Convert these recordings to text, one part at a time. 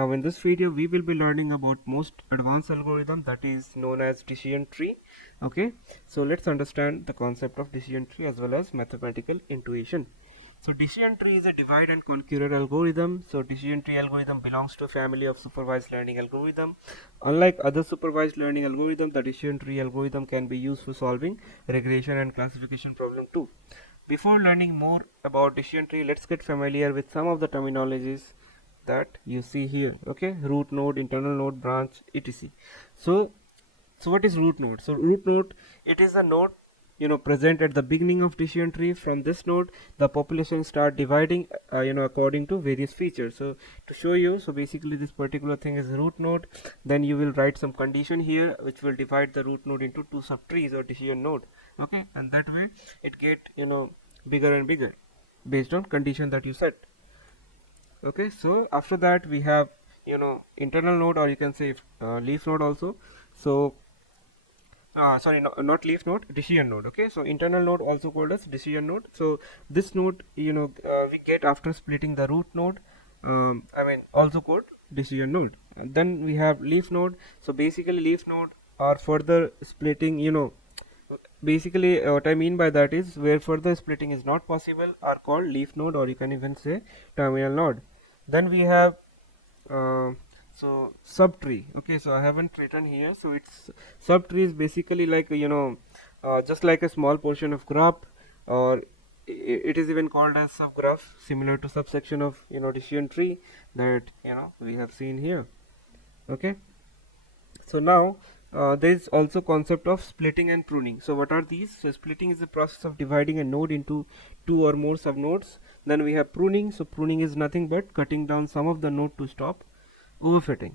Now in this video we will be learning about most advanced algorithm that is known as decision tree. Okay, so let's understand the concept of decision tree as well as mathematical intuition. So decision tree is a divide and conquer algorithm. So decision tree algorithm belongs to a family of supervised learning algorithm. Unlike other supervised learning algorithms, the decision tree algorithm can be used for solving regression and classification problem too. Before learning more about decision tree, let's get familiar with some of the terminologies that you see here. Okay, root node, internal node, branch, etc. So what is root node? So root node, it is a node present at the beginning of decision tree. From this node the population start dividing according to various features. So to show you, so basically this particular thing is root node. Then you will write some condition here which will divide the root node into two subtrees or decision node. Okay, and that way it get bigger and bigger based on condition that you set. Okay, so after that we have internal node, or you can say leaf node also. So sorry, no, not leaf node, decision node. Okay, so internal node also called as decision node. So this node we get after splitting the root node, also called decision node. And then we have leaf node. So basically leaf node are further splitting, basically what I mean by that is where further splitting is not possible are called leaf node, or you can even say terminal node. Then we have uh, so subtree. Okay, so I haven't written here. So it's subtree is basically like just like a small portion of graph, or it is even called as subgraph, similar to subsection of decision tree that we have seen here. Okay, so now there is also concept of splitting and pruning. So what are these? So splitting is the process of dividing a node into two or more subnodes. Then we have pruning. So pruning is nothing but cutting down some of the node to stop overfitting.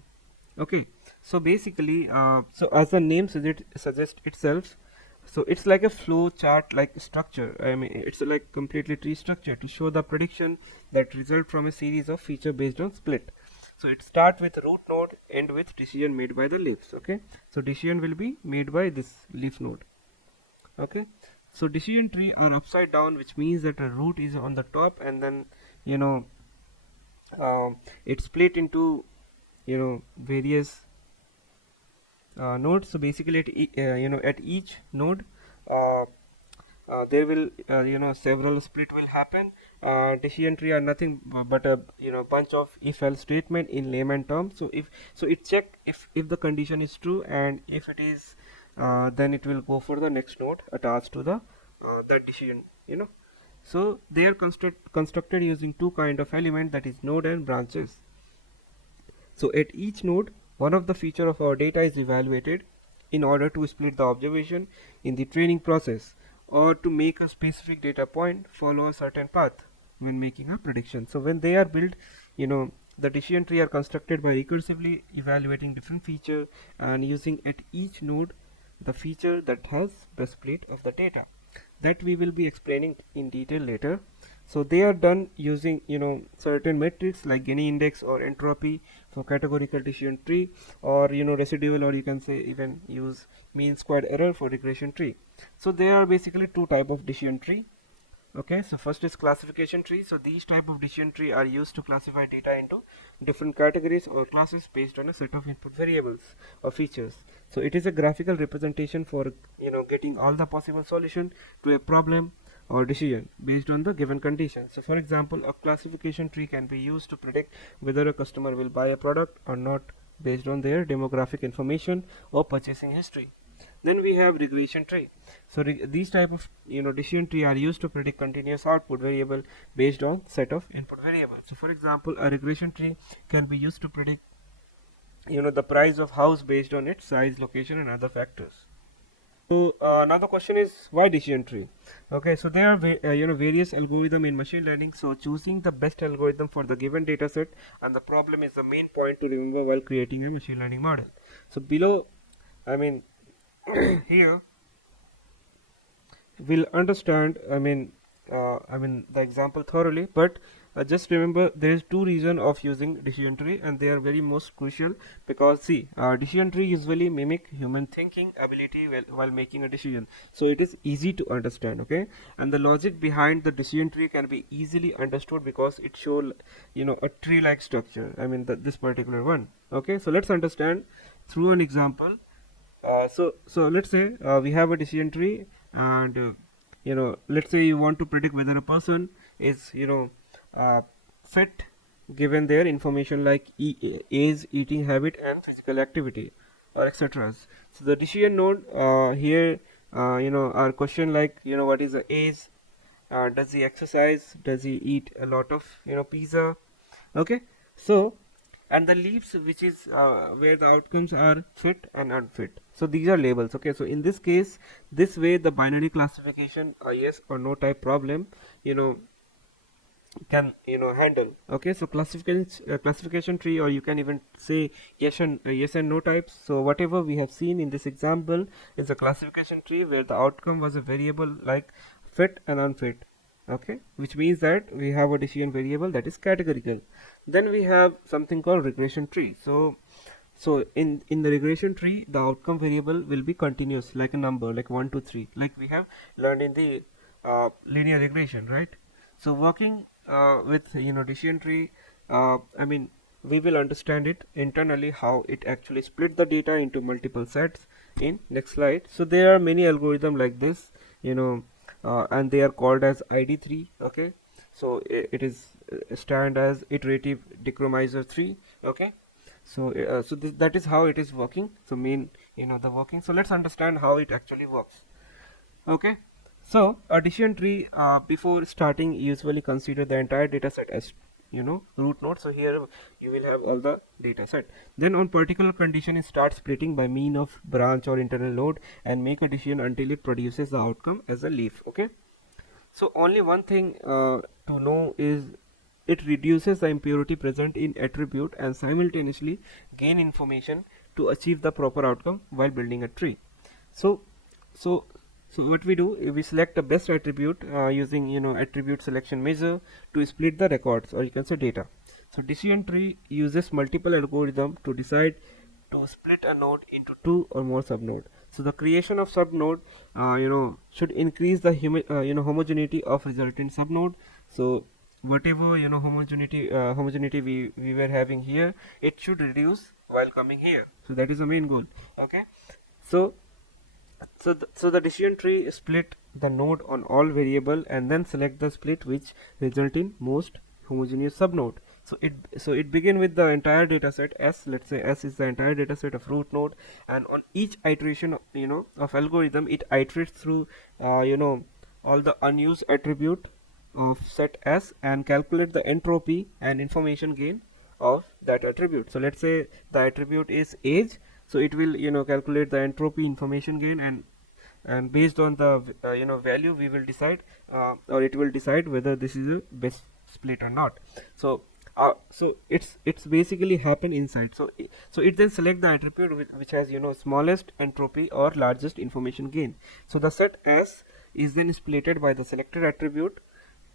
Okay, so basically so as the name suggests itself, so it's like a flow chart like structure. I mean, it's like completely tree structure to show the prediction that result from a series of feature based on split. So it start with root node, end with decision made by the leaves. Okay, so decision will be made by this leaf node. Okay, so decision tree are upside down, which means that a root is on the top, and then it's split into various nodes. So basically at each node uh, there will several split will happen. Decision tree are nothing but a bunch of if else statement in layman terms. So it check if the condition is true, and if it is then it will go for the next node attached to the that decision. So they are constructed using two kind of element, that is node and branches. So at each node, one of the feature of our data is evaluated in order to split the observation in the training process, or to make a specific data point follow a certain path when making a prediction. So when they are built, the decision tree are constructed by recursively evaluating different feature and using at each node the feature that has best split of the data. That we will be explaining in detail later. So they are done using certain metrics like Gini index or entropy for categorical decision tree, or residual, or you can say even use mean squared error for regression tree. So there are basically two type of decision tree. Okay, so first is classification tree. So these type of decision tree are used to classify data into different categories or classes based on a set of input variables or features. So it is a graphical representation for getting all the possible solution to a problem or decision based on the given condition. So for example, a classification tree can be used to predict whether a customer will buy a product or not based on their demographic information or purchasing history. Then we have regression tree. So these type of decision tree are used to predict continuous output variable based on set of input variables. So for example, a regression tree can be used to predict the price of house based on its size, location, and other factors. So now the question is, why decision tree? Okay, so there are various algorithm in machine learning. So choosing the best algorithm for the given data set and the problem is the main point to remember while creating a machine learning model. So below, here we'll understand the example thoroughly, but just remember there is two reasons of using decision tree, and they are very most crucial, because see, decision tree usually mimic human thinking ability while making a decision, so it is easy to understand. Okay, and the logic behind the decision tree can be easily understood because it shows, a tree like structure. I mean this particular one. Okay, so let's understand through an example. So let's say we have a decision tree, and let's say you want to predict whether a person is uh, fit, given their information like age, eating habit, and physical activity, or etc. So the decision node here, our question like, what is the age, does he exercise, does he eat a lot of pizza. Okay, so, and the leaves, which is where the outcomes are fit and unfit, so these are labels. Okay, so in this case, this way the binary classification, yes or no type problem, can handle. Okay, so classification tree, or you can even say yes and no types. So whatever we have seen in this example is a classification tree where the outcome was a variable like fit and unfit. Okay, which means that we have a decision variable that is categorical. Then we have something called regression tree. So in the regression tree, the outcome variable will be continuous, like a number, like 1 to 3, like we have learned in the linear regression, right? So working with decision tree, I mean, we will understand it internally how it actually split the data into multiple sets in next slide. So there are many algorithms like this, and they are called as ID3. Okay, so it is stand as iterative decromizer 3. Okay, so that is how it is working. So main, the working. So let's understand how it actually works. Okay, so a decision tree, before starting, usually consider the entire data set as root node. So here you will have all the data set. Then on particular condition, it starts splitting by mean of branch or internal node and make a decision until it produces the outcome as a leaf. Okay, so only one thing to know is it reduces the impurity present in attribute and simultaneously gain information to achieve the proper outcome while building a tree. So so so what we do, we select the best attribute using attribute selection measure to split the records, or you can say data. So decision tree uses multiple algorithm to decide to split a node into two or more subnode. So the creation of subnode should increase the homogeneity of resultant subnode. So whatever homogeneity we were having here, it should reduce while coming here. So that is the main goal. Okay, so the decision tree split the node on all variable and then select the split which result in most homogeneous subnode. So it begin with the entire data set S. Let's say S is the entire data set of root node, and on each iteration of algorithm, it iterates through all the unused attribute of set S and calculate the entropy and information gain of that attribute. So let's say the attribute is age, so it will calculate the entropy, information gain, and based on the value, we will decide or it will decide whether this is a best split or not. So it's basically happen inside. So it then select the attribute which has smallest entropy or largest information gain. So the set S is then splitted by the selected attribute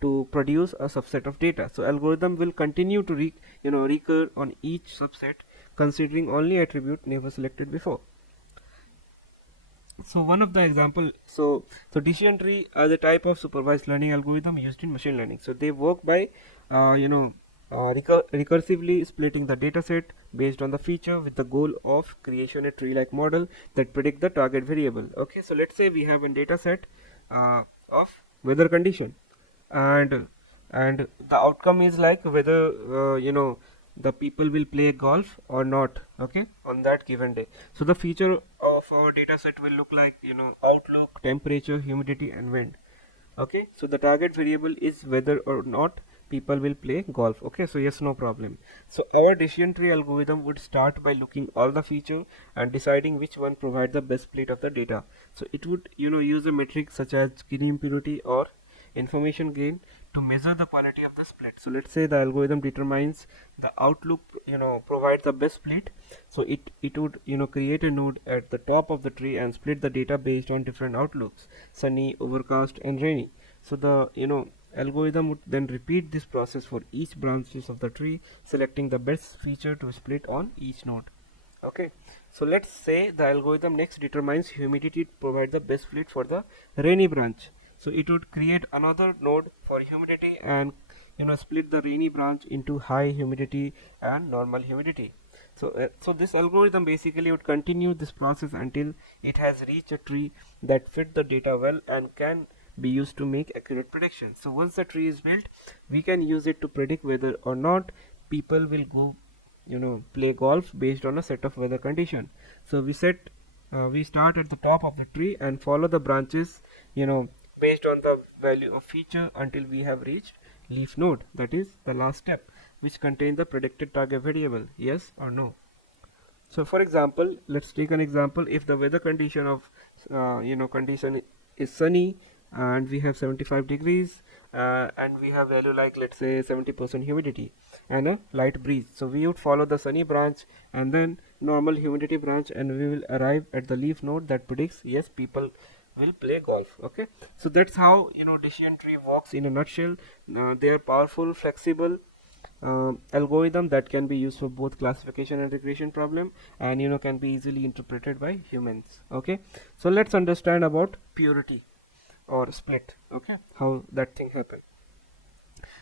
to produce a subset of data. So algorithm will continue to recur on each subset, considering only attribute never selected before. So one of the example, decision tree are the type of supervised learning algorithm used in machine learning. So they work by recursively splitting the data set based on the feature with the goal of creation a tree-like model that predict the target variable. Okay, so let's say we have a data set of weather condition, and the outcome is like whether the people will play golf or not, okay, on that given day. So the feature of our data set will look like outlook, temperature, humidity, and wind. Okay, so the target variable is whether or not people will play golf. Okay, so yes, no problem. So our decision tree algorithm would start by looking all the feature and deciding which one provide the best split of the data. So it would use a metric such as Gini impurity or information gain to measure the quality of the split. So let's say the algorithm determines the outlook provides the best split, so it would create a node at the top of the tree and split the data based on different outlooks: sunny, overcast, and rainy. So the algorithm would then repeat this process for each branches of the tree, selecting the best feature to split on each node. Okay, so let's say the algorithm next determines humidity to provide the best split for the rainy branch. So it would create another node for humidity and split the rainy branch into high humidity and normal humidity. So this algorithm basically would continue this process until it has reached a tree that fit the data well and can be used to make accurate predictions. So once the tree is built, we can use it to predict whether or not people will go play golf based on a set of weather condition. So we start at the top of the tree and follow the branches based on the value of feature until we have reached leaf node, that is the last step, which contains the predicted target variable, yes or no. So for example, let's take an example. If the weather condition of condition is sunny and we have 75 degrees and we have value like let's say 70% humidity and a light breeze, so we would follow the sunny branch and then normal humidity branch, and we will arrive at the leaf node that predicts yes, people will play golf. Okay, so that's how decision tree works in a nutshell. They are powerful, flexible algorithm that can be used for both classification and regression problem, and can be easily interpreted by humans. Okay, so let's understand about purity or split. Okay, how that thing happen.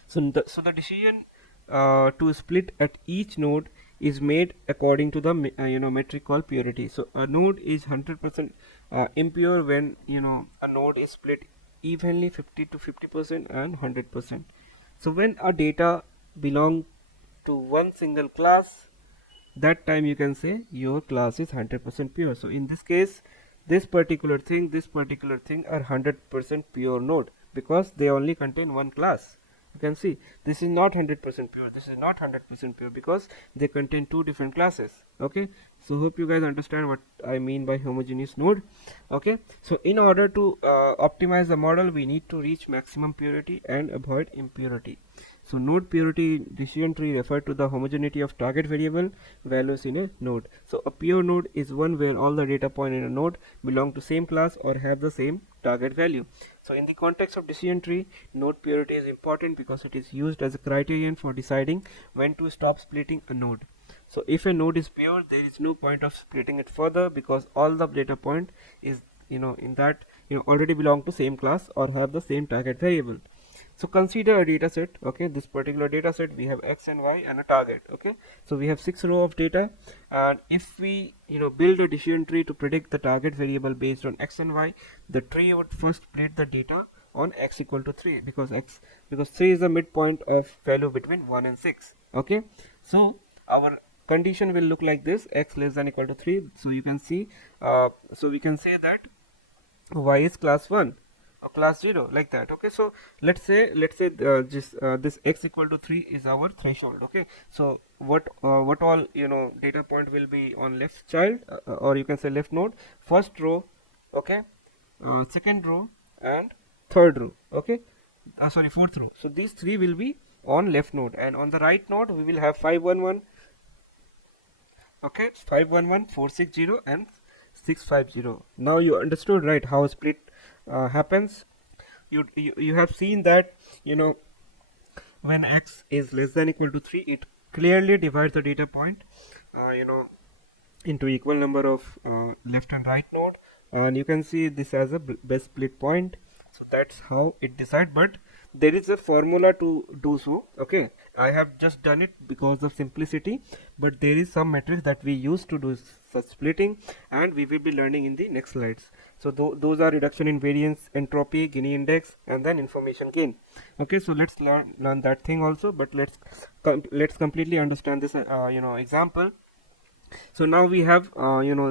So the decision to split at each node is made according to the metric called purity. So a node is 100% impure when a node is split evenly 50 to 50% and 100%. So when a data belong to one single class, that time you can say your class is 100% pure. So in this case, this particular thing are 100% pure node because they only contain one class. You can see this is not 100% pure, this is not 100% pure because they contain two different classes. Okay, so hope you guys understand what I mean by homogeneous node. Okay, so in order to optimize the model, we need to reach maximum purity and avoid impurity. So node purity decision tree refer to the homogeneity of target variable values in a node. So a pure node is one where all the data point in a node belong to same class or have the same target value. So in the context of decision tree, node purity is important because it is used as a criterion for deciding when to stop splitting a node. So if a node is pure, there is no point of splitting it further because all the data point is in that already belong to same class or have the same target variable. So consider a data set. Okay, this particular data set we have x and y and a target. Okay, so we have 6 rows of data, and if we build a decision tree to predict the target variable based on x and y, the tree would first split the data on x equal to 3 because 3 is the midpoint of value between 1 and 6. Okay, so our condition will look like this: x less than equal to 3. So you can see so we can say that y is class 1 or class 0, like that. Okay, so let's say this x equal to 3 is our threshold. Okay, so what all data point will be on left child or you can say left node, first row, okay, second row and third row. Okay, sorry, fourth row. So these three will be on left node, and on the right node we will have 511, okay, 511, 460 and 650. Now you understood, right, how a split happens. You have seen that when x is less than equal to 3, it clearly divides the data point into equal number of left and right node, and you can see this as a best split point. So that's how it decide, but there is a formula to do so. Okay, I have just done it because of simplicity, but there is some metrics that we use to do such splitting, and we will be learning in the next slides. So those are reduction in variance, entropy, Gini index, and then information gain. Okay, so let's learn that thing also, but let's completely understand this example. So now we have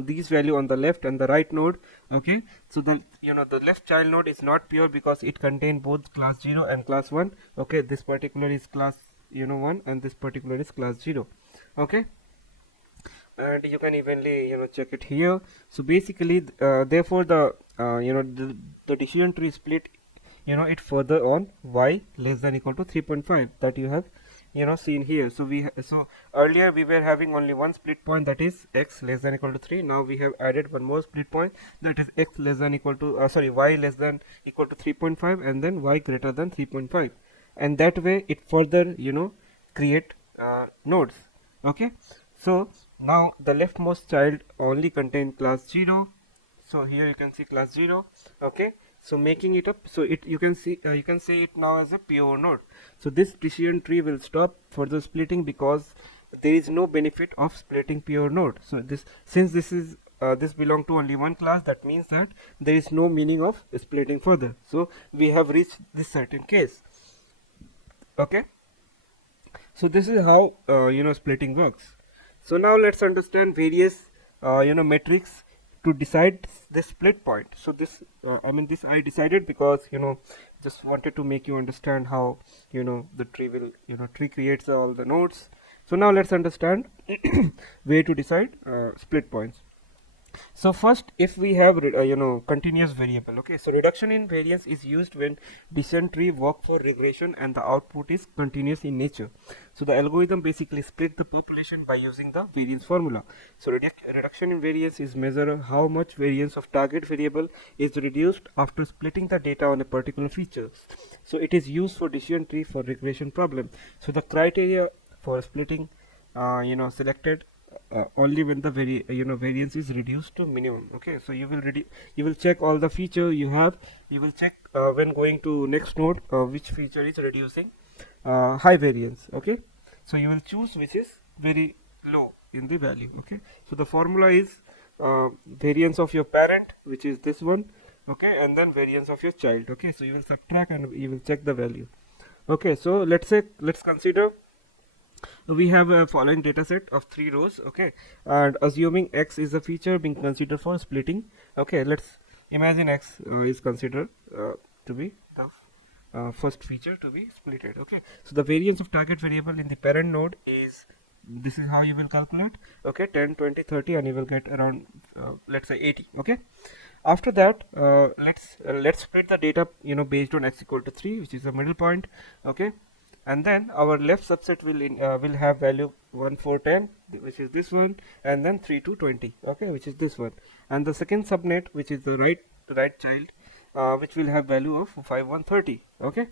these value on the left and the right node. Okay, so the the left child node is not pure because it contains both class 0 and class 1. Okay, this particular is class 1 and this particular is class 0. Okay, and you can evenly check it here. So basically therefore the the decision tree split it further on y less than equal to 3.5 that you have seen here. So so earlier we were having only one split point, that is x less than equal to 3. Now we have added one more split point, that is x less than equal to y less than equal to 3.5, and then y greater than 3.5, and that way it further create nodes. Okay, so now the leftmost child only contain class 0. So here you can see class 0. Okay, so making it up, so it you can see you can say it now as a pure node. So this decision tree will stop further splitting because there is no benefit of splitting pure node. So this, since this is this belong to only one class, that means that there is no meaning of splitting further. So we have reached this certain case. Okay, so this is how splitting works. So now let's understand various metrics to decide the split point. So this this I decided because just wanted to make you understand how the tree will tree creates all the nodes. So now let's understand way to decide split points. So first, if we have continuous variable, okay, so reduction in variance is used when decision tree work for regression and the output is continuous in nature. So the algorithm basically split the population by using the variance formula. So reduction in variance is measure how much variance of target variable is reduced after splitting the data on a particular feature. So it is used for decision tree for regression problem. So the criteria for splitting selected only when the variance is reduced to minimum. Okay, so you will check all the feature you have. You will check when going to next node which feature is reducing high variance. Okay, so you will choose which is very low in the value. Okay, so the formula is variance of your parent, which is this one. Okay, and then variance of your child. Okay, so you will subtract and you will check the value. Okay, so let's consider we have a following data set of 3 rows. Okay, and assuming x is a feature being considered for splitting. Okay, let's imagine x is considered to be the first feature to be splitted. Okay, so the variance of target variable in the parent node is, this is how you will calculate. Okay, 10, 20, 30, and you will get around let's say 80. Okay, after that let's split the data based on x equal to 3, which is the middle point. Okay, and then our left subset will have value 1, 4, 10, which is this one, and then 3 to 20. Okay, which is this one, and the second subnet, which is the right child, which will have value of 5, 1, 30. Okay,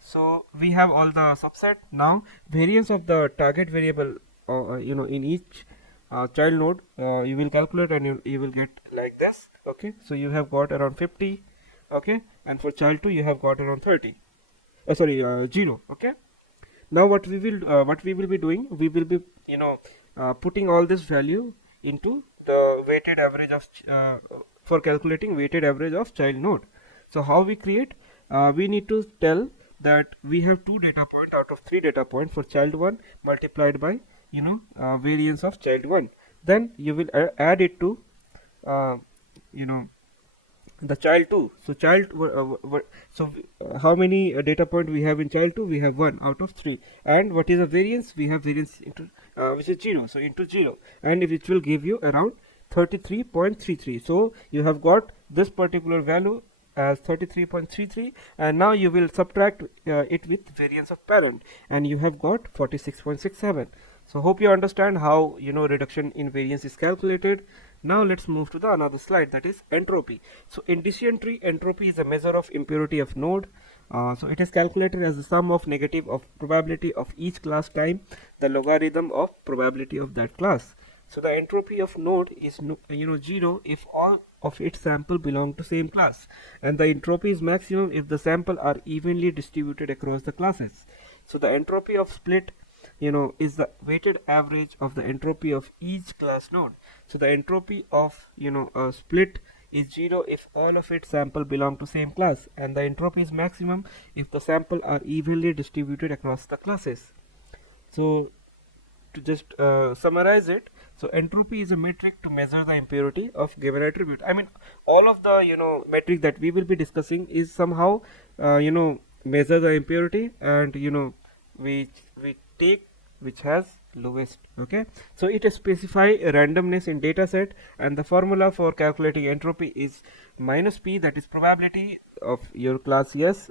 so we have all the subset. Now variance of the target variable in each child node you will calculate, and you will get like this. Okay, so you have got around 50. Okay, and for child 2 you have got around 30. 0. Okay, now what we will be doing, we will be putting all this value into the weighted average of for calculating weighted average of child node. So how we create, we need to tell that we have 2 data point out of 3 data point for child 1 multiplied by variance of child 1. Then you will add it to the child 2. So how many data point we have in child 2? We have 1 out of 3. And what is the variance? We have variance into which is 0, so into 0, and it will give you around 33.33. so you have got this particular value as 33.33, and now you will subtract it with variance of parent, and you have got 46.67. so hope you understand how reduction in variance is calculated. Now let's move to the another slide, that is entropy. So in decision tree, entropy is a measure of impurity of node. So it is calculated as the sum of negative of probability of each class time the logarithm of probability of that class. So the entropy of node is 0 if all of its sample belong to same class, and the entropy is maximum if the sample are evenly distributed across the classes. So the entropy of split is the weighted average of the entropy of each class node. So the entropy of a split is 0 if all of its sample belong to same class, and the entropy is maximum if the sample are evenly distributed across the classes. So to just summarize it, so entropy is a metric to measure the impurity of given attribute. I mean, all of the metric that we will be discussing is somehow measure the impurity, and we take which has lowest. Okay, so it specify randomness in data set, and the formula for calculating entropy is -p, that is probability of your class. Yes,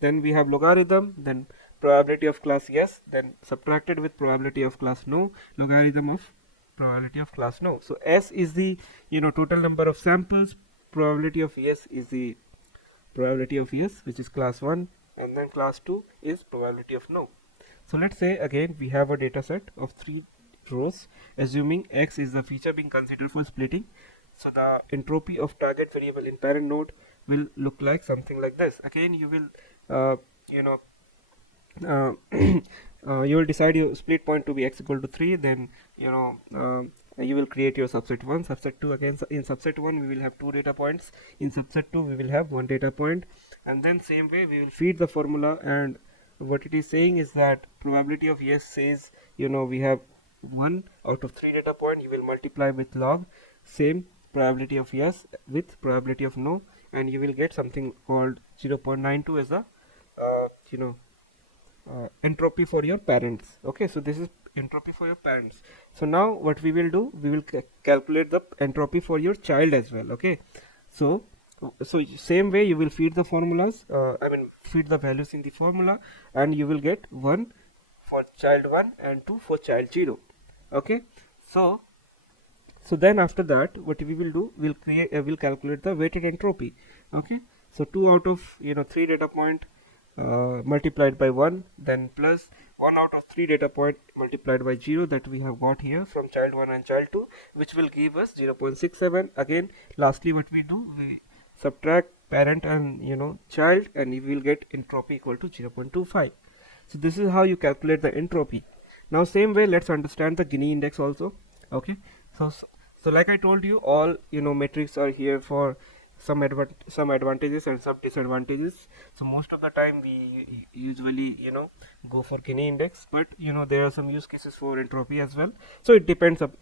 then we have logarithm, then probability of class yes, then subtracted with probability of class no, logarithm of probability of class no. So S is the total number of samples, probability of yes is the probability of yes, which is class 1, and then class 2 is probability of no. So let's say again we have a data set of 3 rows, assuming X is the feature being considered for splitting. So the entropy of target variable in parent node will look like something like this. Again, you will you know you will decide your split point to be x equal to 3, then you will create your subset 1, subset 2. Again, in subset 1 we will have 2 data points, in subset 2 we will have 1 data point, and then same way we will feed the formula, and what it is saying is that probability of yes says we have 1 out of 3 data point, you will multiply with log same probability of yes with probability of no, and you will get something called 0.92 as a entropy for your parents. Okay, so this is entropy for your parents. So now what we will do, we will calculate the entropy for your child as well. Okay, so same way you will feed the formulas, feed the values in the formula, and you will get 1 for child 1 and 2 for child 0. Okay, so then after that what we will do, we'll calculate the weighted entropy. Okay, so 2 out of 3 data point multiplied by 1, then plus 1 out of 3 data point multiplied by 0 that we have got here from child 1 and child 2, which will give us 0.67. Again, lastly what we do, we subtract parent and child, and we will get entropy equal to 0.25. So this is how you calculate the entropy. Now same way, let's understand the Gini index also. Okay, so like I told you, all metrics are here for some advantages and some disadvantages. So most of the time we usually go for Gini index, but there are some use cases for entropy as well, so it depends up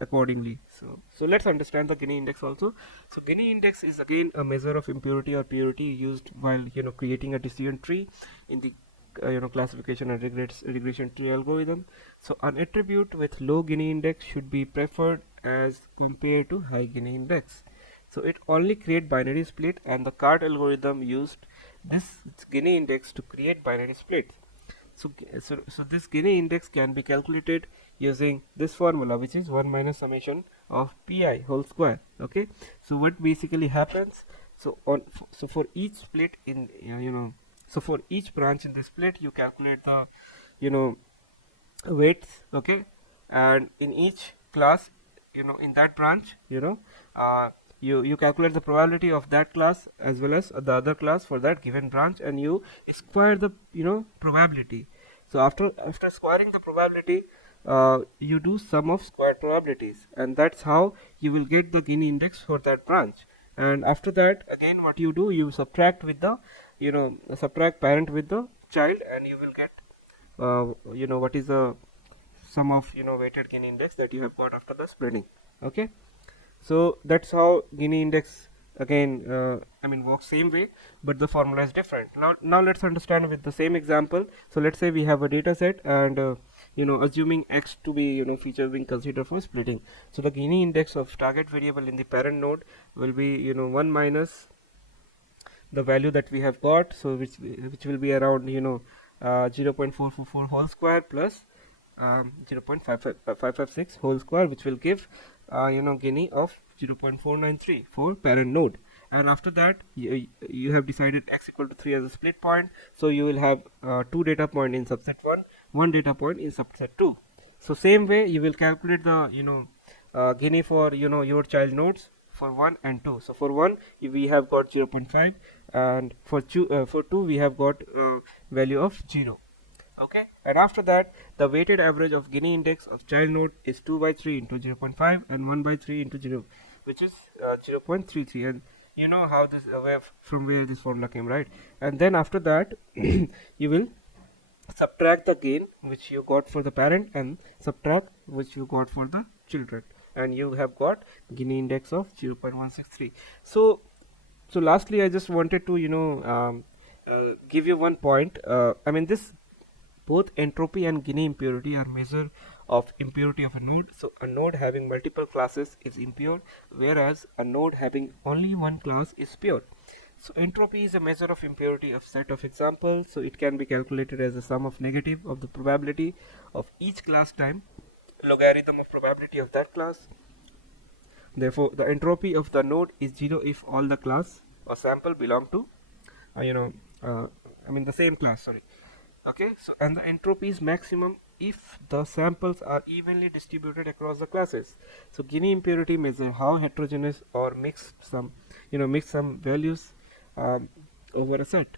accordingly. So let's understand the Gini index also. So Gini index is again a measure of impurity or purity used while creating a decision tree in the classification and regression tree algorithm. So an attribute with low Gini index should be preferred as compared to high Gini index. So it only create binary split, and the CART algorithm used this Gini index to create binary splits. So this Gini index can be calculated using this formula, which is 1 minus summation of pi whole square. Okay, so what basically happens, so for each split in so for each branch in the split, you calculate the weights. Okay, and in each class in that branch you calculate the probability of that class as well as the other class for that given branch, and you square the probability. So after squaring the probability, you do sum of squared probabilities, and that's how you will get the Gini index for that branch. And after that, again what you do, you subtract with the subtract parent with the child, and you will get what is the sum of weighted Gini index that you have got after the spreading. Okay, so that's how Gini index again works same way, but the formula is different. Now let's understand with the same example. So let's say we have a data set, and assuming X to be feature being considered for splitting. So the Gini index of target variable in the parent node will be 1 minus the value that we have got, so which will be around 0.444 whole square plus 0.556 whole square, which will give Gini of 0.493 for parent node. And after that, you have decided X equal to 3 as a split point, so you will have 2 data point in subset 1, 1 data point in subset 2. So same way you will calculate the Gini for your child nodes for 1 and 2. So for 1 we have got 0.5, and for 2 we have got value of 0. Okay, and after that the weighted average of Gini index of child node is 2 by 3 into 0.5 and 1 by 3 into 0, which is 0.33, and you know how this from where this formula came, right? And then after that you will subtract the gain which you got for the parent and subtract which you got for the children, and you have got Gini index of 0.163. So lastly I just wanted to give you one point. This both entropy and Gini impurity are measure of impurity of a node. So a node having multiple classes is impure, whereas a node having only one class is pure. So entropy is a measure of impurity of set of examples. So it can be calculated as the sum of negative of the probability of each class time logarithm of probability of that class. Therefore, the entropy of the node is 0 if all the class or sample belong to uh, you know uh, the same class, sorry. Okay, so and the entropy is maximum if the samples are evenly distributed across the classes. So Gini impurity measure how heterogeneous or mixed some values um, over a set.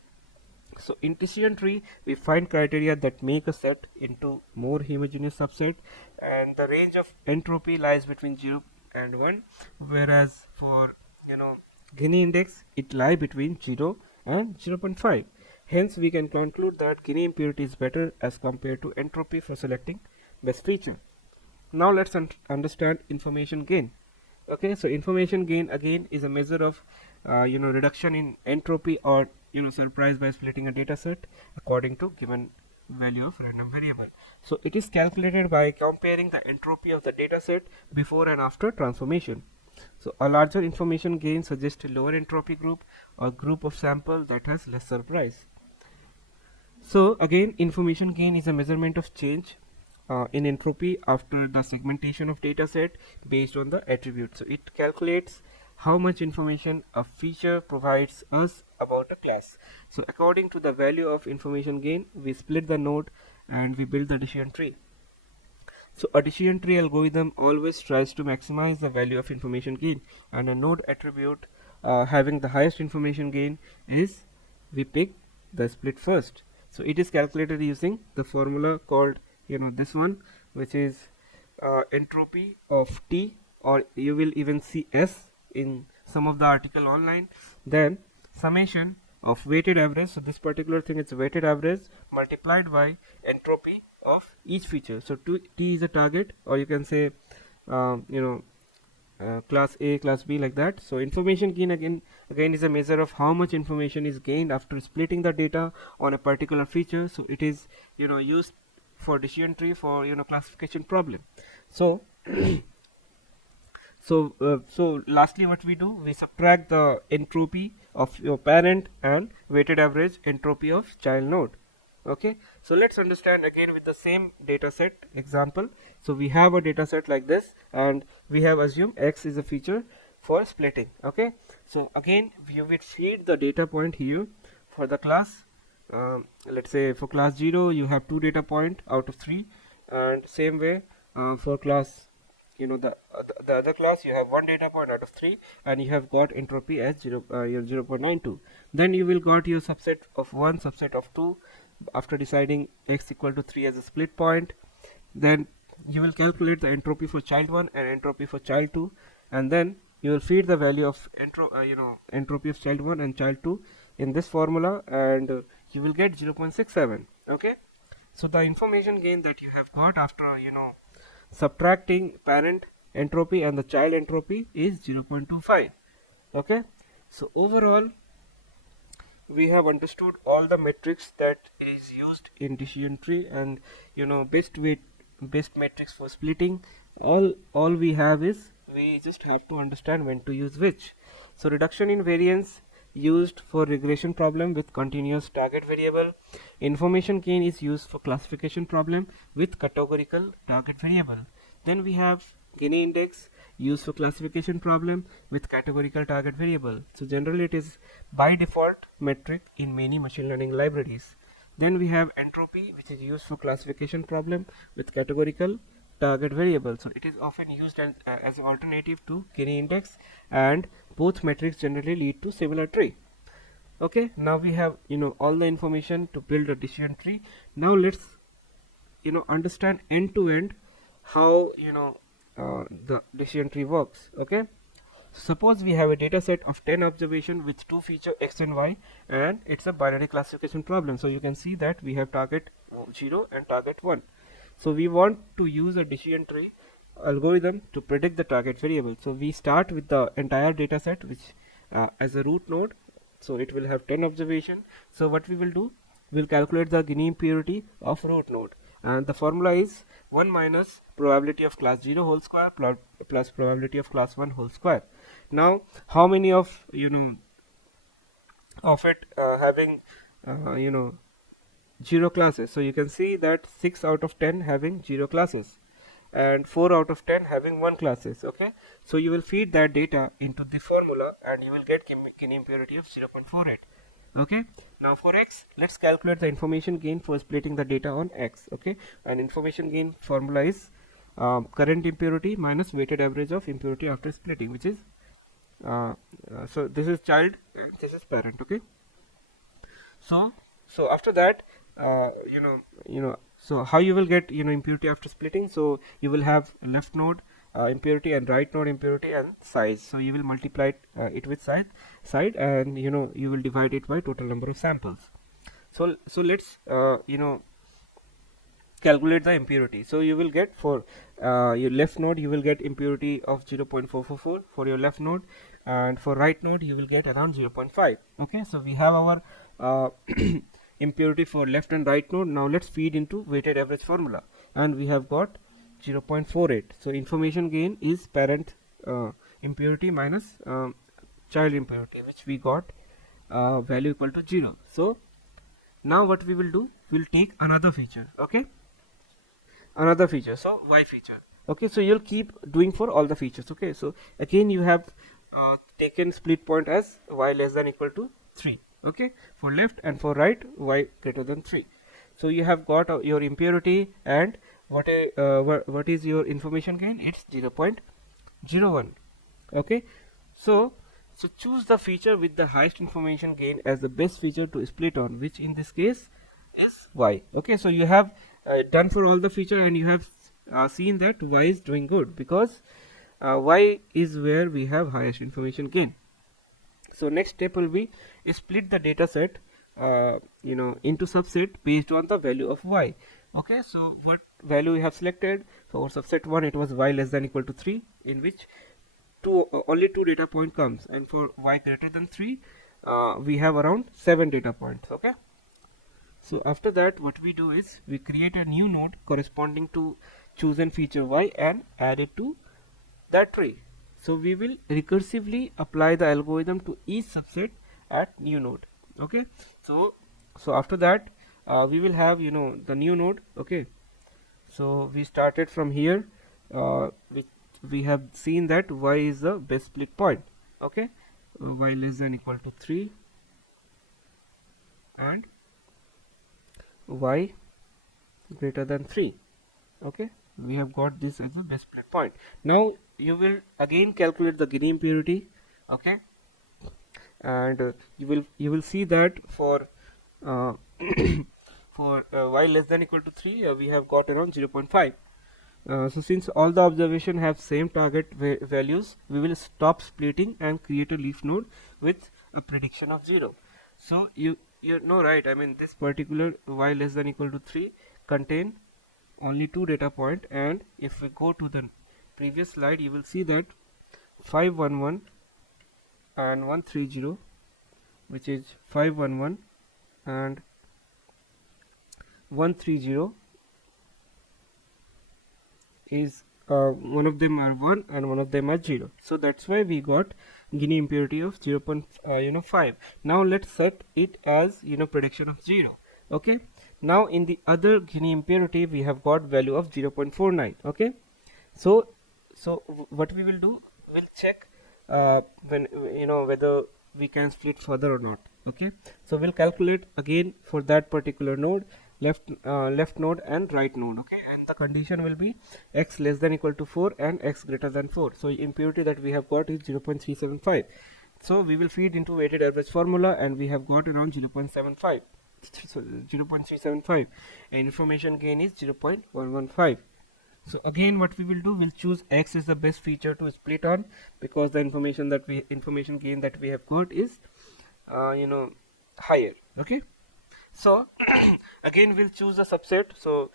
So in decision tree we find criteria that make a set into more homogeneous subset, and the range of entropy lies between 0 and 1, whereas for Gini index it lie between 0 and 0.5. Hence we can conclude that Gini impurity is better as compared to entropy for selecting best feature. Now let's understand information gain. Okay, so information gain again is a measure of reduction in entropy or surprise by splitting a data set according to given value of random variable. So it is calculated by comparing the entropy of the data set before and after transformation. So a larger information gain suggests a lower entropy group or group of sample that has less surprise. So again, information gain is a measurement of change in entropy after the segmentation of data set based on the attribute. So it calculates how much information a feature provides us about a class. So according to the value of information gain, we split the node and we build the decision tree. So a decision tree algorithm always tries to maximize the value of information gain, and a node attribute having the highest information gain is we pick the split first. So it is calculated using the formula called this one, which is entropy of T, or you will even see S in some of the article online. Then summation of weighted average. So this particular thing is weighted average multiplied by entropy of each feature. So T is a target, or you can say class A, class B, like that. So information gain again is a measure of how much information is gained after splitting the data on a particular feature. So it is used for decision tree for classification problem. So so lastly what we do, we subtract the entropy of your parent and weighted average entropy of child node. Okay, so let's understand again with the same data set example. So we have a data set like this, and we have assumed X is a feature for splitting. Okay, so again we will feed the data point here for the class. Let's say for class 0 you have 2 data point out of 3, and same way for class the other class you have 1 data point out of 3, and you have got entropy as 0.92. Then you will got your subset of 1, subset of 2 after deciding X equal to 3 as a split point. Then you will calculate the entropy for child 1 and entropy for child 2, and then you will feed the value of entropy of child 1 and child 2 in this formula, and you will get 0.67. okay, so the information gain that you have got after subtracting parent entropy and the child entropy is 0.25. okay, so overall we have understood all the metrics that is used in decision tree, and best metrics for splitting. All we have is we just have to understand when to use which. So reduction in variance used for regression problem with continuous target variable. Information gain is used for classification problem with categorical target variable. Then we have Gini index used for classification problem with categorical target variable. So generally it is by default metric in many machine learning libraries. Then we have entropy, which is used for classification problem with categorical target variable. So it is often used as an alternative to Gini index, and both metrics generally lead to similar tree. Okay, now we have all the information to build a decision tree. Now let's understand end to end how the decision tree works. Okay, suppose we have a data set of 10 observation with 2 feature X and Y, and it's a binary classification problem. So you can see that we have target 0 and target 1. So we want to use a decision tree algorithm to predict the target variable. So we start with the entire data set, which as a root node, so it will have 10 observation. So what we will do, we'll calculate the Gini impurity of root node, and the formula is 1 minus probability of class 0 whole square plus probability of class 1 whole square. Now how many of of it having 0 classes. So you can see that 6 out of 10 having 0 classes and 4 out of 10 having 1 classes. Okay, so you will feed that data into the formula and you will get Gini impurity of 0.48. Okay, now for x, let's calculate the information gain for splitting the data on x. Okay, and information gain formula is current impurity minus weighted average of impurity after splitting, which is so this is child and this is parent. Okay, so after that, so how you will get impurity after splitting? So you will have left node impurity and right node impurity and size. So you will multiply it with side and you will divide it by total number of samples. So let's calculate the impurity. So you will get for your left node, you will get impurity of 0.444 for your left node, and for right node you will get around 0.5. Okay, so we have our impurity for left and right node. Now let's feed into weighted average formula, and we have got 0.48. so information gain is parent impurity minus child impurity, which we got value equal to 0. So now what we will do, we'll take another feature. Okay, another feature, so y feature. Okay, so you'll keep doing for all the features. Okay, so again you have taken split point as y less than equal to 3. Okay, for left and for right y greater than 3. So you have got your impurity, and what is your information gain? It's 0.01. Okay, so choose the feature with the highest information gain as the best feature to split on, which in this case is y. Okay, so you have done for all the feature, and you have seen that y is doing good because y is where we have highest information gain. So next step will be split the data set into subset based on the value of y. Okay, so what value we have selected for subset 1? It was y less than equal to 3, in which only 2 data point comes, and for y greater than 3 we have around 7 data points. Okay, so after that what we do is we create a new node corresponding to chosen feature y and add it to that tree. So we will recursively apply the algorithm to each subset at new node. Okay, so after that we will have the new node. Okay, so we started from here, which we have seen that y is the best split point. Okay, y less than equal to 3 and y greater than 3. Okay, we have got this as the best split point. Now you will again calculate the Gini impurity. Okay, and you will see that for for y less than equal to 3 we have got around 0.5. So since all the observation have same target values, we will stop splitting and create a leaf node with a prediction of 0. So you know, right, I mean this particular y less than equal to 3 contain only 2 data point, and if we go to the previous slide you will see that 511 and 130, which is 511 and 130 is one of them are 1 and one of them are 0. So that's why we got Gini impurity of 0.5. Now let's set it as prediction of 0. Okay, now in the other Gini impurity we have got value of 0.49. Okay, so what we will do, we'll check when whether we can split further or not. Okay, so we'll calculate again for that particular node, left node and right node. Okay, and the condition will be x less than equal to 4 and x greater than 4. So impurity that we have got is 0.375. so we will feed into weighted average formula, and we have got around 0.75. So 0.375, and information gain is 0.115. So again what we will do, we'll choose x is the best feature to split on, because the information gain that we have got is higher. Okay, so again we'll choose the subset. So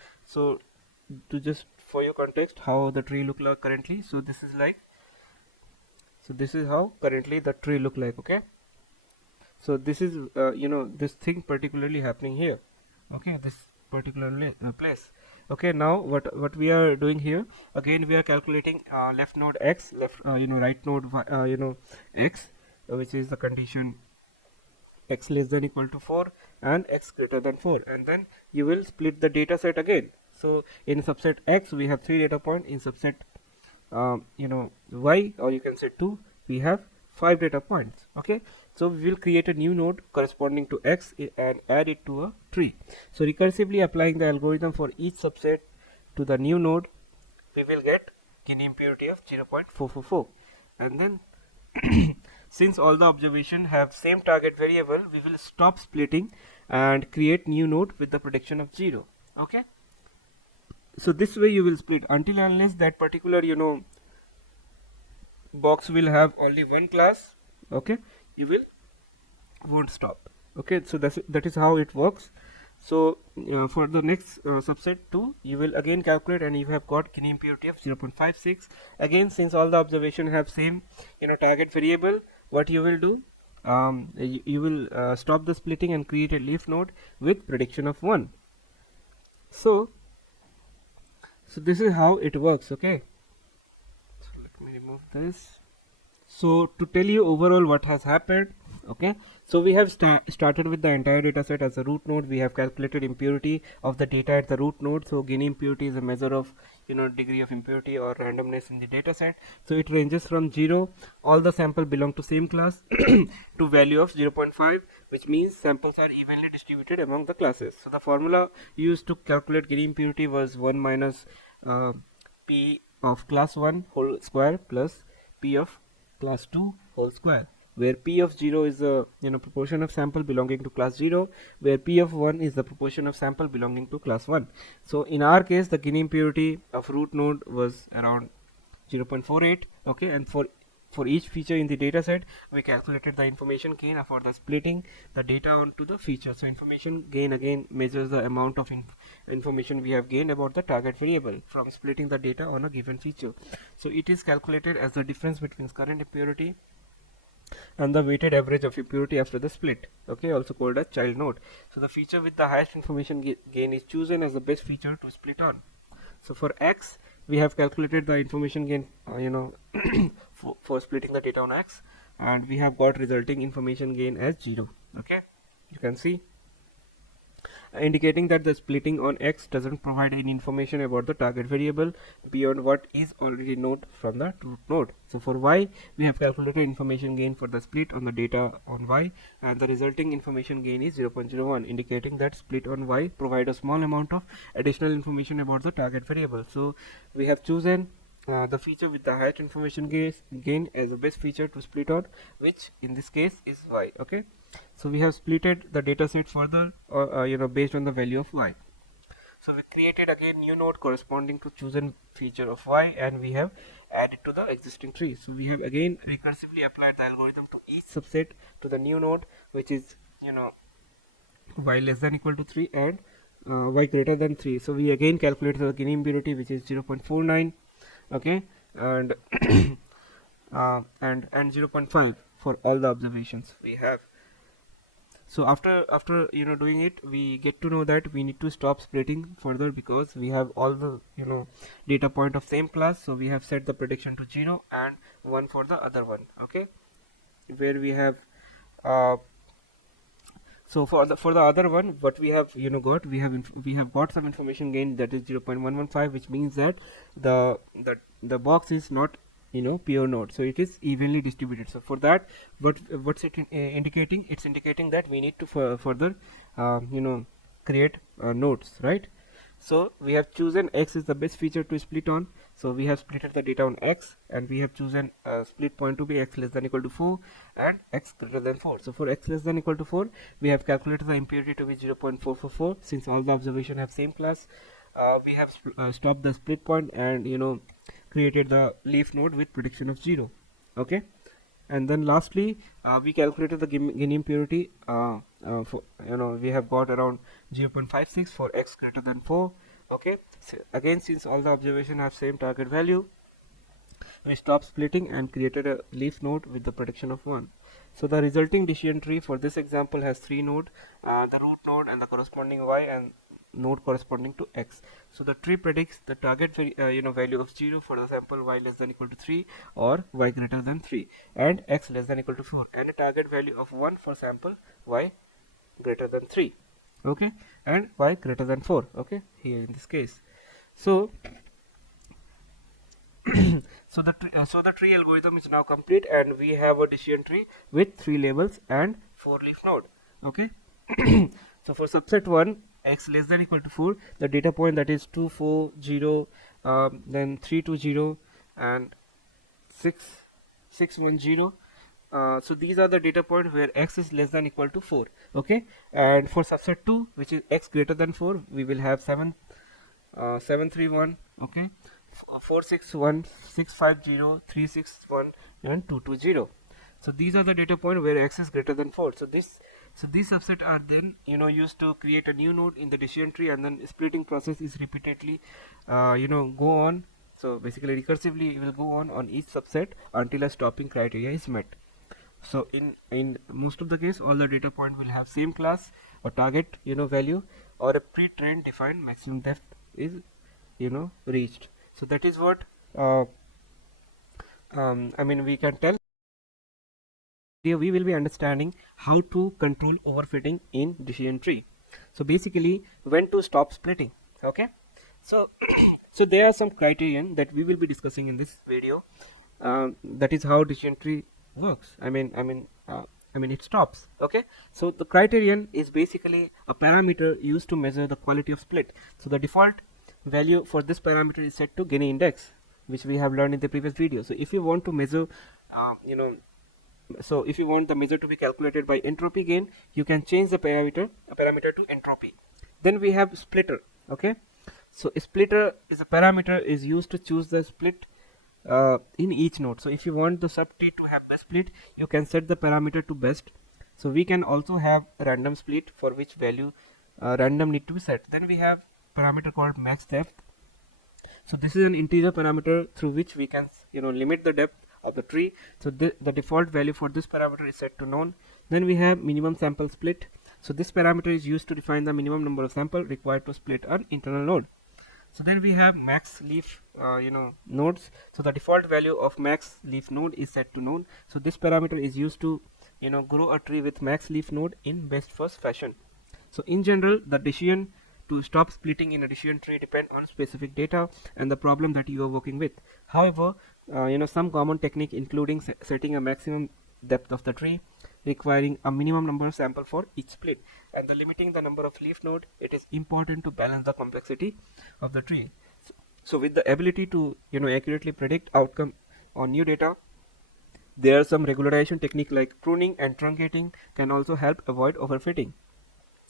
to just for your context how the tree look like currently, so this is how currently the tree look like. Okay, so this is this thing particularly happening here. Okay, this particular place. Okay, now what we are doing here, again we are calculating left node x, right node x, which is the condition x less than equal to 4 and x greater than 4, and then you will split the data set again. So in subset X we have 3 data points, in subset Y, or you can say 2, we have 5 data points. Okay, so we will create a new node corresponding to X and add it to a tree. So recursively applying the algorithm for each subset to the new node, we will get Gini impurity of 0.444, and then since all the observations have same target variable, we will stop splitting and create new node with the prediction of 0. Okay, so this way you will split until unless that particular box will have only one class. Okay, you will won't stop. Okay, so that is how it works. So for the next subset 2, you will again calculate, and you have got Gini impurity of 0.56. Again, since all the observations have same target variable, what you will do, you will stop the splitting and create a leaf node with prediction of 1. So this is how it works. Okay, so let me remove this. So to tell you overall what has happened, okay, so we have started with the entire data set as a root node. We have calculated impurity of the data at the root node. So Gini impurity is a measure of degree of impurity or randomness in the data set. So it ranges from 0, all the sample belong to same class, to value of 0.5, which means samples are evenly distributed among the classes. So the formula used to calculate Gini impurity was 1 minus p of class 1 whole square plus p of class 2 whole square, where p of 0 is the proportion of sample belonging to class 0, where p of 1 is the proportion of sample belonging to class 1. So in our case, the Gini impurity of root node was around 0.48. okay, and for each feature in the data set, we calculated the information gain for the splitting the data onto the feature. So information gain again measures the amount of information we have gained about the target variable from splitting the data on a given feature. So it is calculated as the difference between current impurity and the weighted average of impurity after the split, okay, also called as child node. So the feature with the highest information gain is chosen as the best feature to split on. So for X, we have calculated the information gain for splitting the data on X, and we have got resulting information gain as 0. Okay, you can see, indicating that the splitting on X doesn't provide any information about the target variable beyond what is already known from the root node. So for Y, we have calculated information gain for the split on the data on Y, and the resulting information gain is 0.01, indicating that split on Y provide a small amount of additional information about the target variable. So we have chosen the feature with the highest information gain as the best feature to split on, which in this case is Y. Okay, so we have splitted the data set further based on the value of Y. So we created again new node corresponding to chosen feature of Y, and we have added to the existing tree. So we have again recursively applied the algorithm to each subset to the new node, which is Y less than equal to 3 and Y greater than 3. So we again calculate the Gini impurity, which is 0.49. okay, and and 0.5 for all the observations we have. So after doing it, we get to know that we need to stop splitting further because we have all the data point of same class. So we have set the prediction to 0 and 1 for the other one. Okay, where we have so for the other one, what we have got, we have got some information gain, that is 0.115, which means that the box is not pure node, so it is evenly distributed. So for that, what's it indicating? It's indicating that we need to further create nodes, right? So we have chosen X is the best feature to split on. So we have splitted the data on X, and we have chosen split point to be X less than equal to 4 and X greater than 4. So for X less than equal to 4, we have calculated the impurity to be 0.444. Since all the observation have same class, we have stopped the split point and created the leaf node with prediction of 0. Okay, and then lastly, we calculated the Gini impurity. For we have got around 0.56 for X greater than 4. Okay, so again, since all the observation have same target value, we stopped splitting and created a leaf node with the prediction of 1. So the resulting decision tree for this example has 3 nodes, the root node and the corresponding Y, and node corresponding to x. So the tree predicts the target value of 0 for the sample y less than equal to 3 or y greater than 3 and x less than equal to 4, and a target value of 1 for sample y greater than 3, okay, and y greater than 4, okay, here in this case. So so the tree algorithm is now complete, and we have a decision tree with 3 labels and 4 leaf node, okay. So for subset 1, x less than equal to 4, the data point that is 2 4 0, then 3 2 0 and 6 6 1 0. So these are the data points where x is less than equal to 4, okay. And for subset 2, which is x greater than 4, we will have 7 7 3 1, okay, 4 6 1 6 5 0 3 6 1 and 2 2 0. So these are the data point where x is greater than 4. So these subset are then used to create a new node in the decision tree, and then splitting process is repeatedly go on. So basically recursively it will go on each subset until a stopping criteria is met. So in most of the case, all the data point will have same class or target value, or a pre-trained defined maximum depth is reached. So that is what we can tell. Here we will be understanding how to control overfitting in decision tree. So basically, when to stop splitting, okay. So so there are some criterion that we will be discussing in this video. That is how decision tree works. It stops, okay. So the criterion is basically a parameter used to measure the quality of split. So the default value for this parameter is set to Gini index, which we have learned in the previous video. So if you want to measure so if you want the measure to be calculated by entropy gain, you can change the parameter to entropy. Then we have splitter, okay. So a splitter is a parameter is used to choose the split in each node. So if you want the sub tree to have best split, you can set the parameter to best. So we can also have random split, for which value random need to be set. Then we have parameter called max depth. So this is an integer parameter through which we can limit the depth of the tree. So the default value for this parameter is set to none. Then we have minimum sample split. So this parameter is used to define the minimum number of sample required to split an internal node. So then we have max leaf nodes. So the default value of max leaf node is set to none. So this parameter is used to grow a tree with max leaf node in best first fashion. So in general, the decision to stop splitting in a decision tree depend on specific data and the problem that you are working with. However, some common technique including setting a maximum depth of the tree, requiring a minimum number of sample for each split, and the limiting the number of leaf node. It is important to balance the complexity of the tree. So with the ability to accurately predict outcome on new data, there are some regularization technique like pruning and truncating can also help avoid overfitting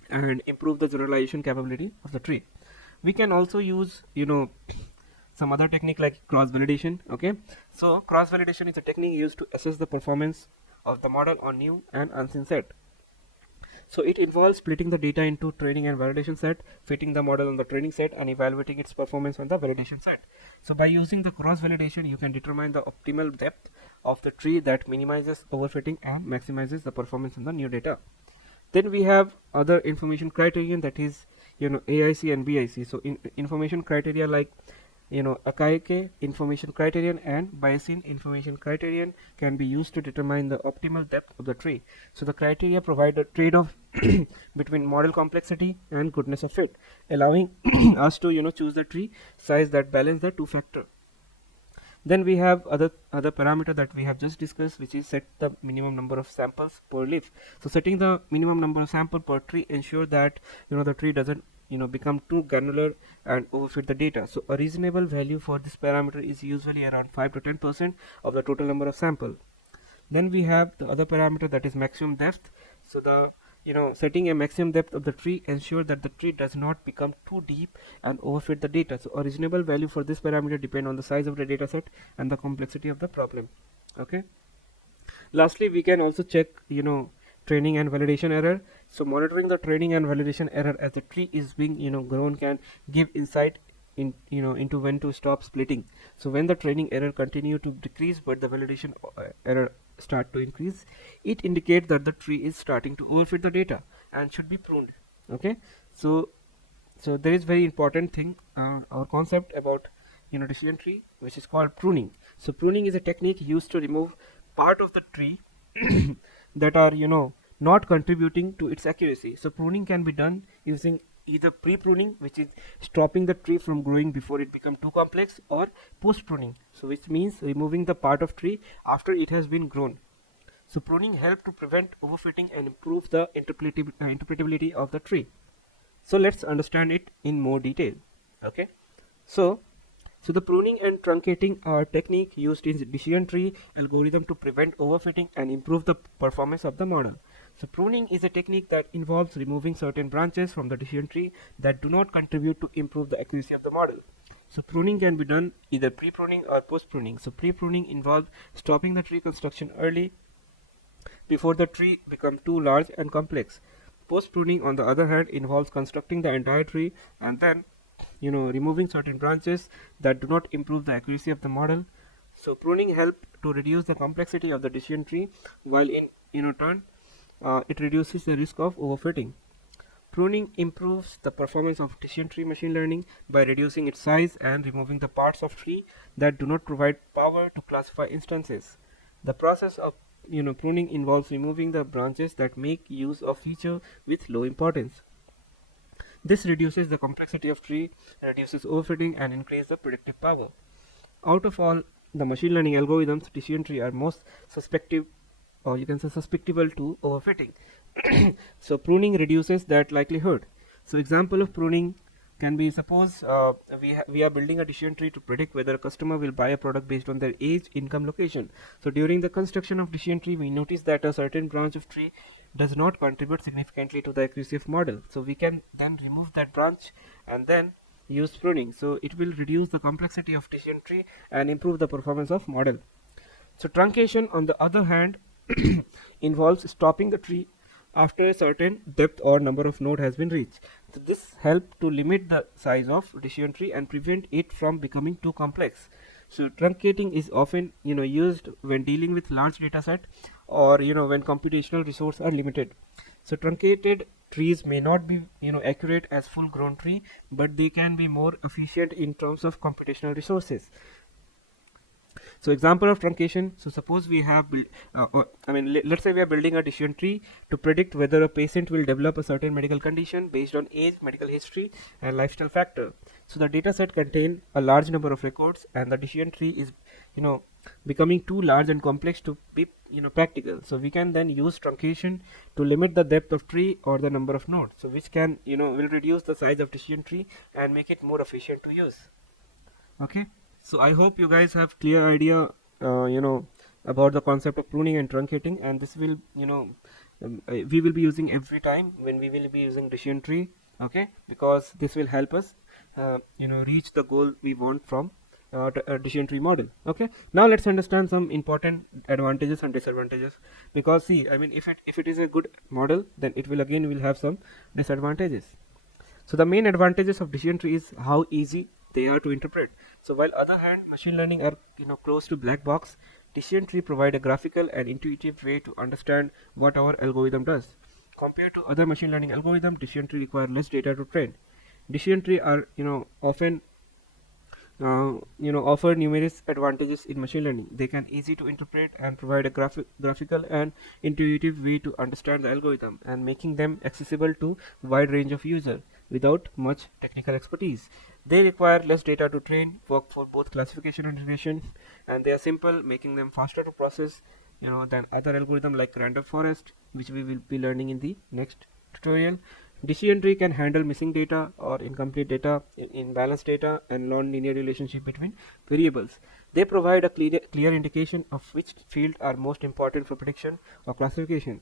and improve the generalization capability of the tree. We can also use some other technique like cross validation, okay. So cross validation is a technique used to assess the performance of the model on new and unseen set. So it involves splitting the data into training and validation set, fitting the model on the training set, and evaluating its performance on the validation set. So by using the cross validation, you can determine the optimal depth of the tree that minimizes overfitting and maximizes the performance on the new data. Then we have other information criterion, that is AIC and BIC. So information criteria like Akaike information criterion and Bayesian information criterion can be used to determine the optimal depth of the tree. So the criteria provide a trade-off between model complexity and goodness of fit, allowing us to choose the tree size that balance the two factor. Then we have other parameter that we have just discussed, which is set the minimum number of samples per leaf. So setting the minimum number of sample per tree ensure that the tree doesn't become too granular and overfit the data. So a reasonable value for this parameter is usually around 5 to 10% of the total number of sample. Then we have the other parameter, that is maximum depth. So the setting a maximum depth of the tree ensure that the tree does not become too deep and overfit the data. So a reasonable value for this parameter depend on the size of the data set and the complexity of the problem, okay. Lastly, we can also check training and validation error. So monitoring the training and validation error as the tree is being grown can give insight into when to stop splitting. So when the training error continue to decrease but the validation error start to increase, it indicates that the tree is starting to overfit the data and should be pruned, okay. So So there is very important thing or concept about decision tree, which is called pruning. So pruning is a technique used to remove part of the tree that are not contributing to its accuracy. So pruning can be done using either pre-pruning, which is stopping the tree from growing before it becomes too complex, or post-pruning, so which means removing the part of tree after it has been grown. So pruning helps to prevent overfitting and improve the interpretability of the tree. So let's understand it in more detail. Okay, so so the pruning and truncating are technique used in decision tree algorithm to prevent overfitting and improve the performance of the model. So pruning is a technique that involves removing certain branches from the decision tree that do not contribute to improve the accuracy of the model. So pruning can be done either pre-pruning or post-pruning. So pre-pruning involves stopping the tree construction early before the tree becomes too large and complex. Post-pruning, on the other hand, involves constructing the entire tree and then removing certain branches that do not improve the accuracy of the model. So pruning helps to reduce the complexity of the decision tree, while in turn it reduces the risk of overfitting. Pruning improves the performance of decision tree machine learning by reducing its size and removing the parts of tree that do not provide power to classify instances. The process of pruning involves removing the branches that make use of feature with low importance. This reduces the complexity of tree, reduces overfitting, and increases the predictive power. Out of all the machine learning algorithms, decision tree are most suspective, or you can say susceptible to overfitting. So pruning reduces that likelihood. So example of pruning can be, suppose we are building a decision tree to predict whether a customer will buy a product based on their age, income, location. So during the construction of decision tree, we notice that a certain branch of tree does not contribute significantly to the accuracy of model. So we can then remove that branch and then use pruning. So it will reduce the complexity of decision tree and improve the performance of model. So truncation, on the other hand, involves stopping the tree after a certain depth or number of node has been reached. So this helps to limit the size of decision tree and prevent it from becoming too complex. So truncating is often used when dealing with large data set, or when computational resources are limited. So truncated trees may not be accurate as full grown tree, but they can be more efficient in terms of computational resources. So example of truncation, so suppose we have let's say we are building a decision tree to predict whether a patient will develop a certain medical condition based on age, medical history, and lifestyle factor. So the data set contain a large number of records, and the decision tree is becoming too large and complex to be practical. So we can then use truncation to limit the depth of tree or the number of nodes, so which can will reduce the size of decision tree and make it more efficient to use. Okay, so I hope you guys have clear idea about the concept of pruning and truncating, and this will we will be using every time when we will be using decision tree. Okay, because this will help us reach the goal we want from decision tree model. Okay, now let's understand some important advantages and disadvantages, because see, I mean, if it is a good model, then it will have some disadvantages. So the main advantages of decision tree is how easy they are to interpret. So while other hand machine learning are close to black box, decision tree provide a graphical and intuitive way to understand what our algorithm does. Compared to other machine learning algorithm, decision tree require less data to train. Decision tree are often offer numerous advantages in machine learning. They can easy to interpret and provide a graphical and intuitive way to understand the algorithm, and making them accessible to wide range of user without much technical expertise. They require less data to train, work for both classification and regression, and they are simple, making them faster to process than other algorithm like random forest, which we will be learning in the next tutorial. Decision tree can handle missing data or incomplete data, imbalanced data, and non-linear relationship between variables. They provide a clear indication of which fields are most important for prediction or classification,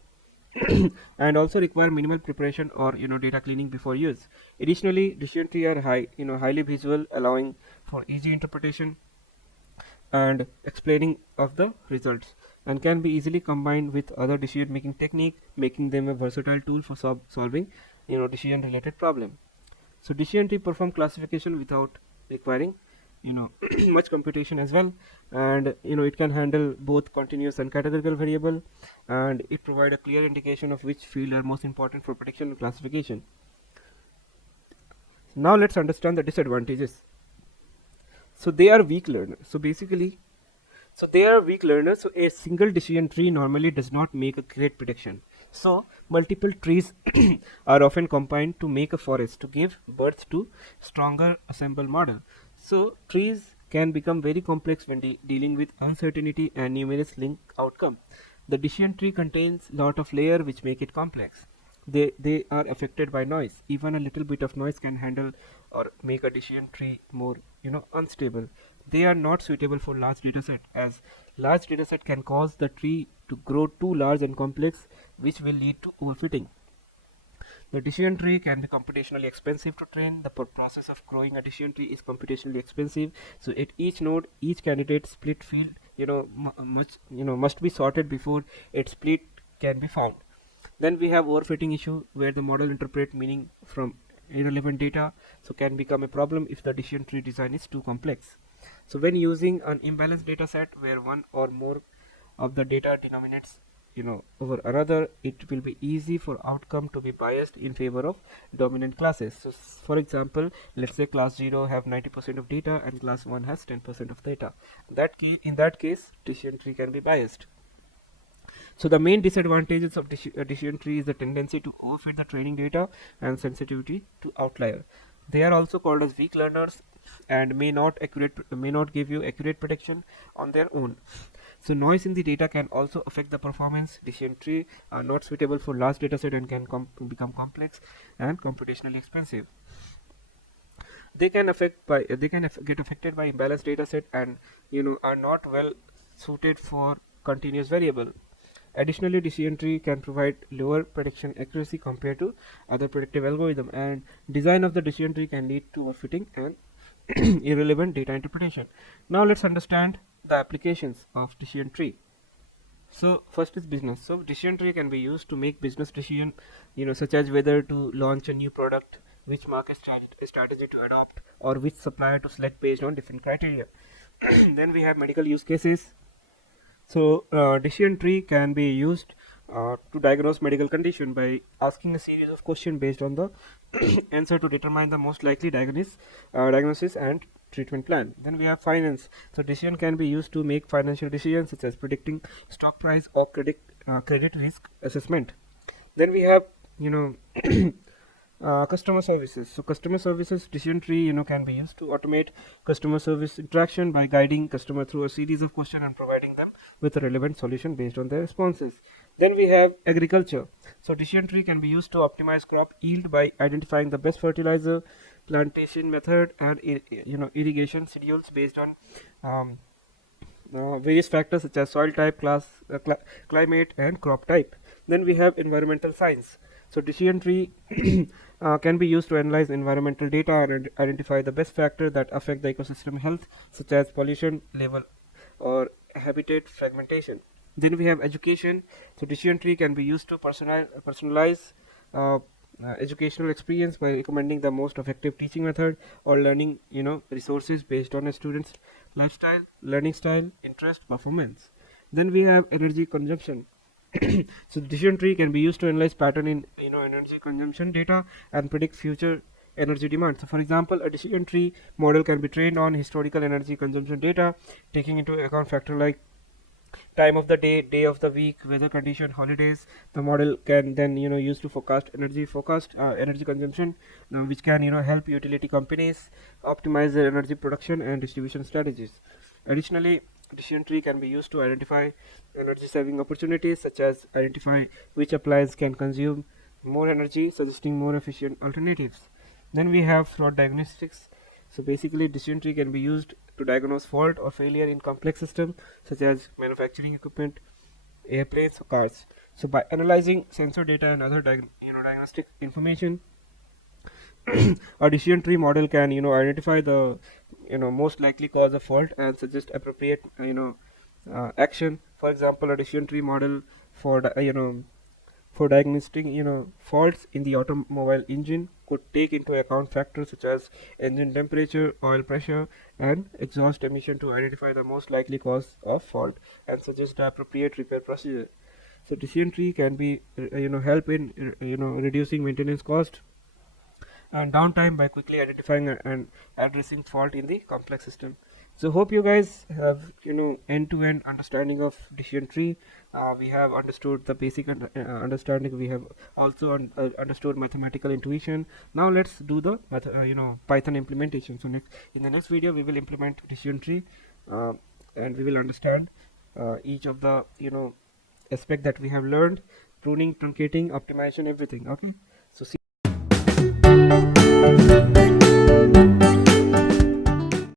and also require minimal preparation or data cleaning before use. Additionally, decision tree are highly visual, allowing for easy interpretation and explaining of the results, and can be easily combined with other decision making technique, making them a versatile tool for solving decision related problem. So decision tree perform classification without requiring much computation as well, and it can handle both continuous and categorical variable, and it provide a clear indication of which field are most important for prediction and classification. Now let's understand the disadvantages. So they are weak learners. So they are weak learners. So a single decision tree normally does not make a great prediction. So multiple trees are often combined to make a forest to give birth to stronger assembled model. So trees can become very complex when dealing with uncertainty and numerous link outcome. The decision tree contains lot of layer which make it complex. They are affected by noise. Even a little bit of noise can handle or make a decision tree more unstable. They are not suitable for large dataset, as large dataset can cause the tree to grow too large and complex, which will lead to overfitting. The decision tree can be computationally expensive to train. The process of growing a decision tree is computationally expensive. So at each node, each candidate split field, must be sorted before its split can be found. Then we have overfitting issue where the model interpret meaning from irrelevant data, so can become a problem if the decision tree design is too complex. So when using an imbalanced data set where one or more of the data denominates over another, it will be easy for outcome to be biased in favor of dominant classes. So for example, let's say class 0 have 90% of data and class 1 has 10% of data. In that case, decision tree can be biased. So the main disadvantages of decision tree is the tendency to overfit the training data and sensitivity to outlier. They are also called as weak learners and may not give you accurate prediction on their own. So noise in the data can also affect the performance. Decision tree are not suitable for large dataset and can become complex and computationally expensive. They can get affected by imbalanced dataset and are not well suited for continuous variable. Additionally, decision tree can provide lower prediction accuracy compared to other predictive algorithm, and design of the decision tree can lead to overfitting and irrelevant data interpretation. Now let's understand the applications of decision tree. So first is business. So decision tree can be used to make business decision, such as whether to launch a new product, which market strategy to adopt, or which supplier to select based on different criteria. Then we have medical use cases. So decision tree can be used to diagnose medical condition by asking a series of questions based on the answer to determine the most likely diagnosis and treatment plan. Then we have finance. So decision can be used to make financial decisions such as predicting stock price or credit risk assessment. Then we have customer services. So customer services decision tree can be used to automate customer service interaction by guiding customer through a series of questions and providing them with a relevant solution based on their responses. Then we have agriculture. So decision tree can be used to optimize crop yield by identifying the best fertilizer, plantation method, and irrigation schedules based on various factors such as soil type, climate, and crop type. Then we have environmental science. So decision tree can be used to analyze environmental data and identify the best factors that affect the ecosystem health, such as pollution level or habitat fragmentation. Then we have education. So decision tree can be used to personalize educational experience by recommending the most effective teaching method or learning resources based on a student's lifestyle, learning style, interest, performance. Then we have energy consumption. So the decision tree can be used to analyze pattern in energy consumption data and predict future energy demand. So for example, a decision tree model can be trained on historical energy consumption data, taking into account factor like time of the day of the week, weather condition, holidays. The model can then use to forecast energy consumption, which can help utility companies optimize their energy production and distribution strategies. Additionally, decision tree can be used to identify energy saving opportunities, such as identify which appliance can consume more energy, suggesting more efficient alternatives. Then we have fraud diagnostics. So basically, decision tree can be used to diagnose fault or failure in complex systems such as manufacturing equipment, airplanes, or cars. So by analyzing sensor data and other diagnostic information, a decision tree model can identify the most likely cause of fault and suggest appropriate action. For example, a decision tree model for for diagnosing faults in the automobile engine could take into account factors such as engine temperature, oil pressure, and exhaust emission to identify the most likely cause of fault and suggest the appropriate repair procedure. So decision tree can be help in reducing maintenance cost and downtime by quickly identifying and addressing fault in the complex system. So hope you guys have end-to-end understanding of decision tree. We have understood the basic understanding. We have also understood mathematical intuition. Now let's do the Python implementation. So in the next video we will implement decision tree, uh, and we will understand each of the aspect that we have learned: pruning, truncating, optimization, everything. Okay.